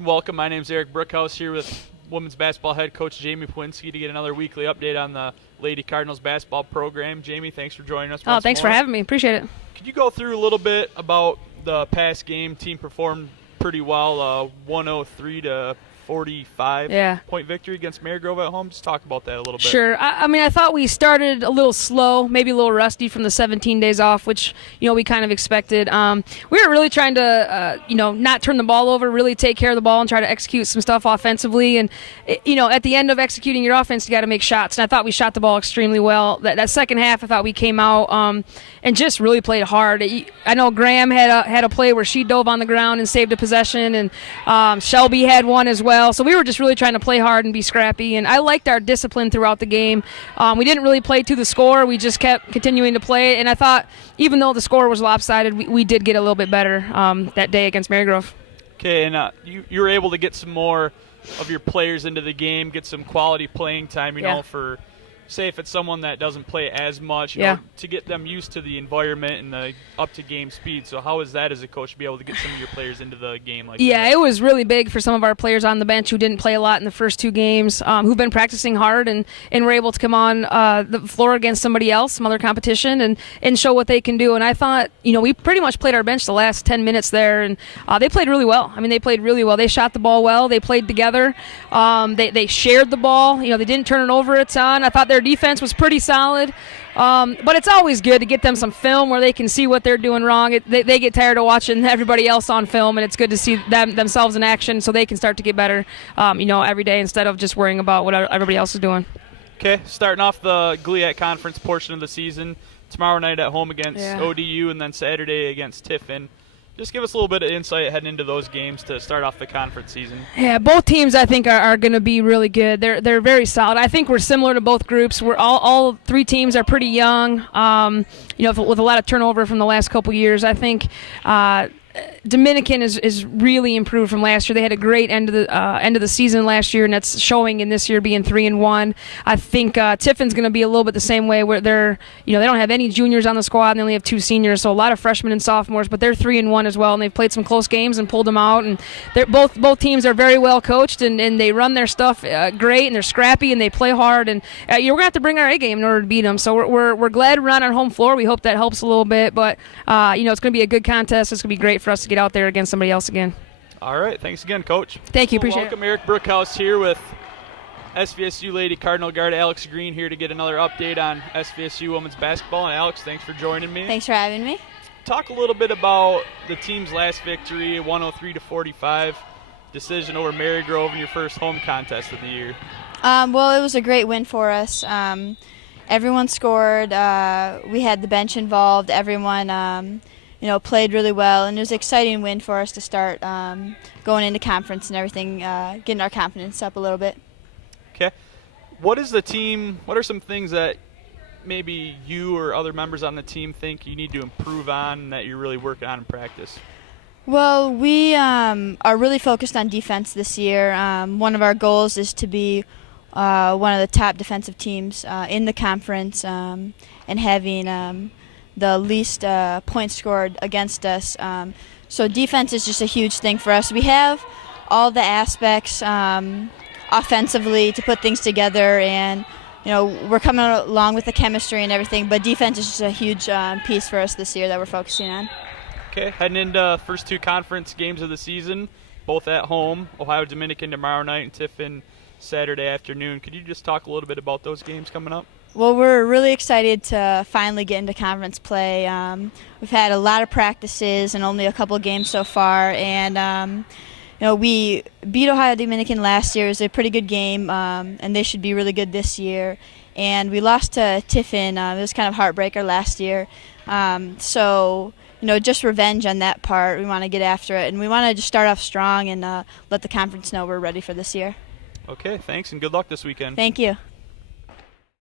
Welcome. My name is Eric Brookhouse here with women's basketball head coach Jamie Pawinski to get another weekly update on the Lady Cardinals basketball program. Jamie, thanks for joining us. Thanks for having me. Appreciate it. Could you go through a little bit about the past game? Team performed pretty well, 103 to 45 point victory against Marygrove at home. Just talk about that a little bit. Sure. I thought we started a little slow, maybe a little rusty from the 17 days off, which we kind of expected. We were really trying to not turn the ball over, really take care of the ball and try to execute some stuff offensively. And at the end of executing your offense, you got to make shots. And I thought we shot the ball extremely well. That second half, I thought we came out and just really played hard. I know Graham had a play where she dove on the ground and saved a possession, and Shelby had one as well. So we were just really trying to play hard and be scrappy, and I liked our discipline throughout the game. We didn't really play to the score. We just kept continuing to play, and I thought even though the score was lopsided, we did get a little bit better that day against Marygrove. Okay, and you were able to get some more of your players into the game, get some quality playing time, for – say if it's someone that doesn't play as much, to get them used to the environment and the up-to-game speed. So how is that as a coach to be able to get some of your players into the game like that? Yeah, it was really big for some of our players on the bench who didn't play a lot in the first two games, who've been practicing hard and were able to come on the floor against somebody else, some other competition, and show what they can do. And I thought, we pretty much played our bench the last 10 minutes there, and they played really well. I mean, they played really well. They shot the ball well. They played together. They shared the ball. They didn't turn it over a ton. I thought their defense was pretty solid, but it's always good to get them some film where they can see what they're doing wrong. They get tired of watching everybody else on film, and it's good to see themselves in action so they can start to get better, every day instead of just worrying about what everybody else is doing. Okay, starting off the GLIAC conference portion of the season, tomorrow night at home against ODU and then Saturday against Tiffin. Just give us a little bit of insight heading into those games to start off the conference season. Yeah, both teams I think are going to be really good. They're very solid. I think we're similar to both groups. We're all three teams are pretty young. With a lot of turnover from the last couple years. I think Dominican is really improved from last year. They had a great end of the season last year, and that's showing in this year being 3-1. I think Tiffin's going to be a little bit the same way, where they don't have any juniors on the squad, and they only have two seniors, so a lot of freshmen and sophomores. But they're 3-1 as well, and they've played some close games and pulled them out. And they're both teams are very well coached, and they run their stuff great, and they're scrappy and they play hard. And we're going to have to bring our A game in order to beat them. So we're glad we're on our home floor. We hope that helps a little bit, but it's going to be a good contest. It's going to be great for us to get out there against somebody else again. All right. Thanks again, Coach. Thank you. Appreciate welcome, Eric Brookhouse here with SVSU Lady Cardinal guard Alex Green here to get another update on SVSU women's basketball. And Alex, thanks for joining me. Thanks for having me. Talk a little bit about the team's last victory, 103 to 45 decision over Marygrove in your first home contest of the year. Well, it was a great win for us. Everyone scored. We had the bench involved. Everyone played really well, and it was an exciting win for us to start going into conference and everything, getting our confidence up a little bit. Okay. What are some things that maybe you or other members on the team think you need to improve on and that you're really working on in practice? Well, we are really focused on defense this year. One of our goals is to be one of the top defensive teams in the conference and having the least points scored against us. So defense is just a huge thing for us. We have all the aspects offensively to put things together, and we're coming along with the chemistry and everything, but defense is just a huge piece for us this year that we're focusing on. Okay, heading into first two conference games of the season, both at home, Ohio Dominican tomorrow night and Tiffin Saturday afternoon. Could you just talk a little bit about those games coming up? Well, we're really excited to finally get into conference play. We've had a lot of practices and only a couple of games so far, and we beat Ohio Dominican last year. It was a pretty good game, and they should be really good this year. And we lost to Tiffin. It was kind of heartbreaker last year. So just revenge on that part. We want to get after it, and we want to just start off strong and let the conference know we're ready for this year. Okay, thanks, and good luck this weekend. Thank you.